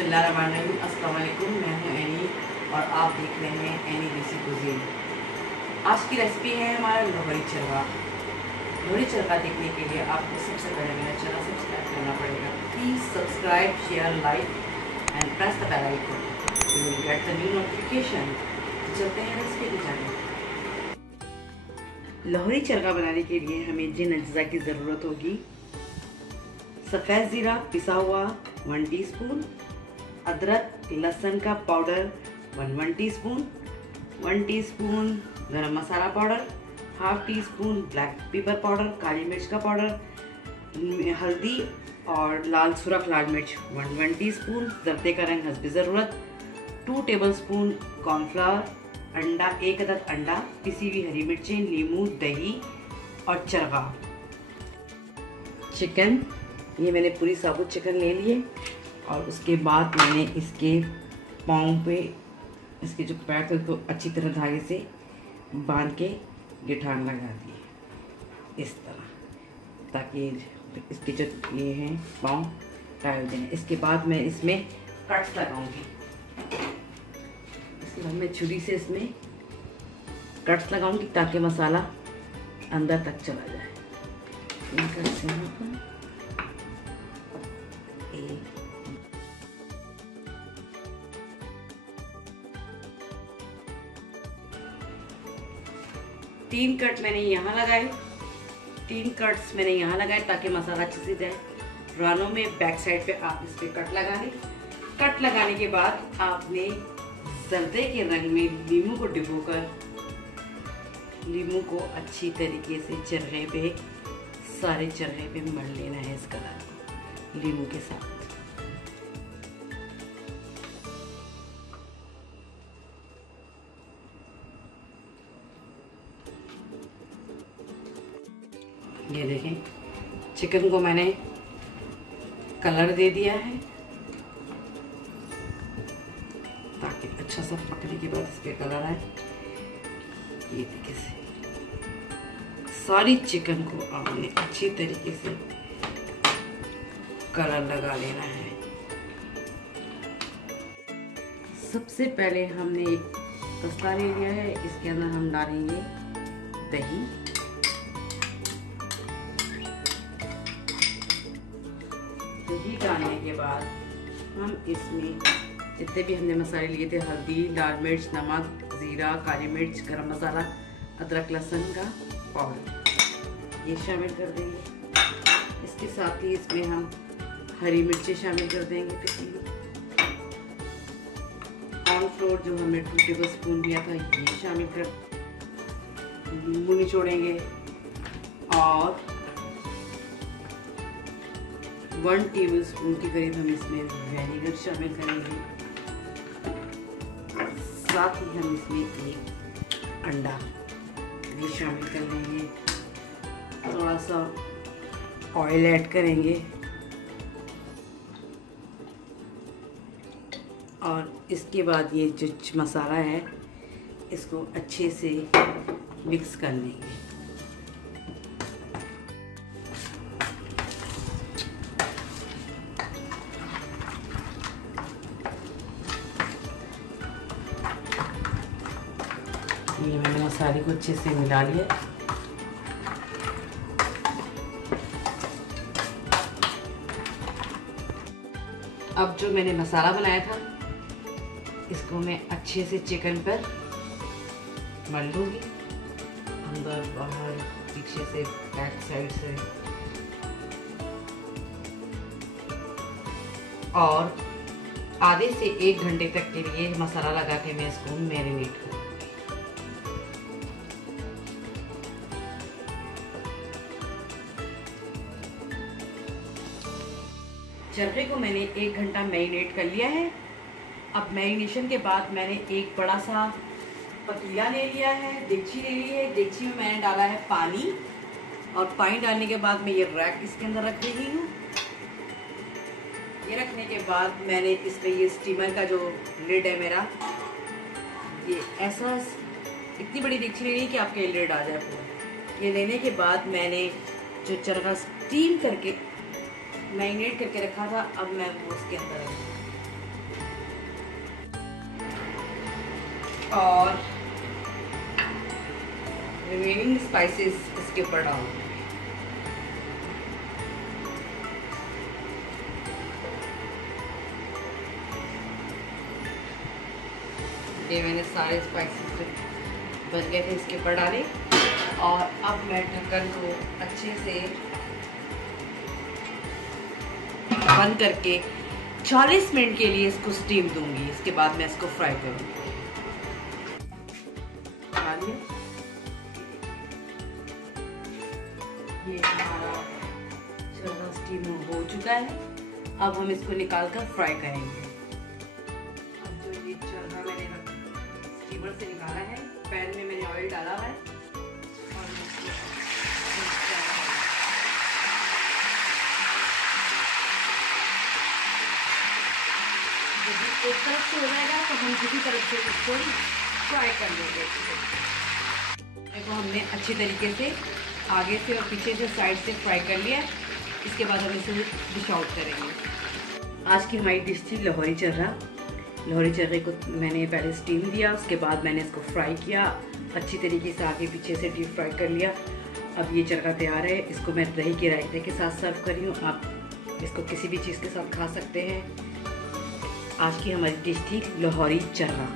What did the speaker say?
बिस्मिल्लाहिर्रहमानिर्रहीम। अस्सलाम वालेकुम। मैं हूं एनी और आप देख रहे हैं एनी देसी कुज़ीन। आज की रेसिपी है हमारा लोहड़ी चरवा। लोहड़ी चरवा देखने के लिए आपको सबसे पहले मेरा चैनल सब्सक्राइब करना पड़ेगा। Please subscribe, share, like and press the bell icon. You will get the new notification. चलते हैं रेसिपी की जाने। लोहड़ी चरवा बनाने के लिए हमें जिन अज्जा की ज़रूरत होगी: सफ़ेद ज़ीरा पिसा हुआ 1 टीस्पून, अदरक लहसुन का powder 1 teaspoon, 1 teaspoon garam masala powder, half teaspoon black pepper powder, काली मिर्च का पाउडर, हल्दी और लाल सुरख लाल मिर्च 1 टीस्पून, जर्दे का रंग हस्ब ज़रूरत, 2 टेबलस्पून कॉर्नफ्लावर, अंडा 1 अदद अंडा, पिसी हुई हरी मिर्चें, नींबू, दही और चरवा। चिकन, ये मैंने पूरी साबुत चिकन ले लिए और उसके बाद मैंने इसके पाँव पे इसके जो पैर थे तो अच्छी तरह धागे से बांध के गिठान लगा दिए इस तरह, ताकि इसके जो ये हैं पाँव टाइट हो जाए। इसके बाद मैं इसमें कट्स लगाऊंगी। इसके बाद मैं छुरी से इसमें कट्स लगाऊंगी ताकि मसाला अंदर तक चला जाए। इन कट्स यहाँ पर 3 कट मैंने यहाँ लगाए, 3 कट्स मैंने यहाँ लगाए ताकि मसाला अच्छे से जाए। रानों में बैक साइड पे आप इस पे कट लगाने। कट लगाने के बाद आपने जर्दे के रंग में नींबू को डिबोकर नींबू को अच्छी तरीके से चरखे पे सारे चरखे पे मल लेना है इस कलर को नींबू के साथ। ये देखें, चिकन को मैंने कलर दे दिया है ताकि अच्छा सा पकने के बाद इस पे कलर आए। ये देखिए, सारी चिकन को आपने अच्छी तरीके से कलर लगा लेना है। सबसे पहले हमने एक तसला ले लिया है, इसके अंदर हम डालेंगे दही, दही डालने के बाद हम इसमें जितने भी हमने मसाले लिए थे, हल्दी, लाल मिर्च, नमक, ज़ीरा, काली मिर्च, गरम मसाला, अदरक लहसुन का पाउडर, ये शामिल कर देंगे। इसके साथ ही इसमें हम हरी मिर्चें शामिल कर देंगे। कॉर्नफ्लोर जो हमने 2 टेबलस्पून दिया था ये शामिल कर, नींबू निचोड़ेंगे और 1 टेबलस्पून के करीब हम इसमें विनेगर शामिल करेंगे। साथ ही हम इसमें एक अंडा भी शामिल कर लेंगे। थोड़ा सा ऑयल ऐड करेंगे और इसके बाद ये जो मसाला है इसको अच्छे से मिक्स कर लेंगे। ये मैंने मसाले को अच्छे से मिला लिया। अब जो मैंने मसाला बनाया था इसको मैं अच्छे से चिकन पर मल लूँगी, अंदर बाहर पीछे से बैक साइड से, और आधे से 1 घंटे तक के लिए मसाला लगा के मैं इसको मैरिनेट करूँ। चरखे को मैंने 1 घंटा मैरिनेट कर लिया है। अब मैरिनेशन के बाद मैंने एक बड़ा सा पतीला ले लिया है, देगची ले ली है। देगची में मैंने डाला है पानी और पानी डालने के बाद मैं ये रैक इसके अंदर रख रही हूँ। ये रखने के बाद मैंने इस पर ये स्टीमर का जो लिड है मेरा, ये ऐसा इतनी बड़ी देगची ले ली कि आपके लिड आ जाए पूरा। ये लेने के बाद मैंने जो चरखा स्टीम करके मैरिनेट करके रखा था, अब मैं वो उसके अंदर और रिमेनिंग स्पाइसेस इसके ऊपर डालूंगी। ये मैंने सारे स्पाइसेस बन गए थे इसके ऊपर डाले और अब मैं ढक्कन को अच्छे से बंद करके 40 मिनट के लिए इसको स्टीम दूंगी। इसके बाद मैं इसको फ्राई करूंगी। ये हमारा चना स्टीम हो चुका है। अब हम इसको निकाल कर फ्राई करेंगे। अब जो ये चना मैंने स्टीमर से निकाला है, पैन में मैंने ऑयल डाला है और जब एक तरफ से हो जाएगा तो हम दूसरी तरफ से इसको फ्राई कर लेंगे। देखो हमने अच्छी तरीके से आगे से और पीछे से साइड से फ्राई कर लिया। इसके बाद हम इसे डिश आउट करेंगे। आज की हमारी डिश थी लाहौरी चर्रा। लाहौरी चर्रे को मैंने पहले स्टीम दिया, उसके बाद मैंने इसको फ्राई किया, अच्छी तरीके से आगे पीछे से डीप फ्राई कर लिया। अब ये चर्रा तैयार है। इसको मैं दही के रायते के साथ सर्व कर रही हूँ। आप इसको किसी भी चीज़ के साथ खा सकते हैं। आज की हमारी डिश थी लाहौरी चर्रा।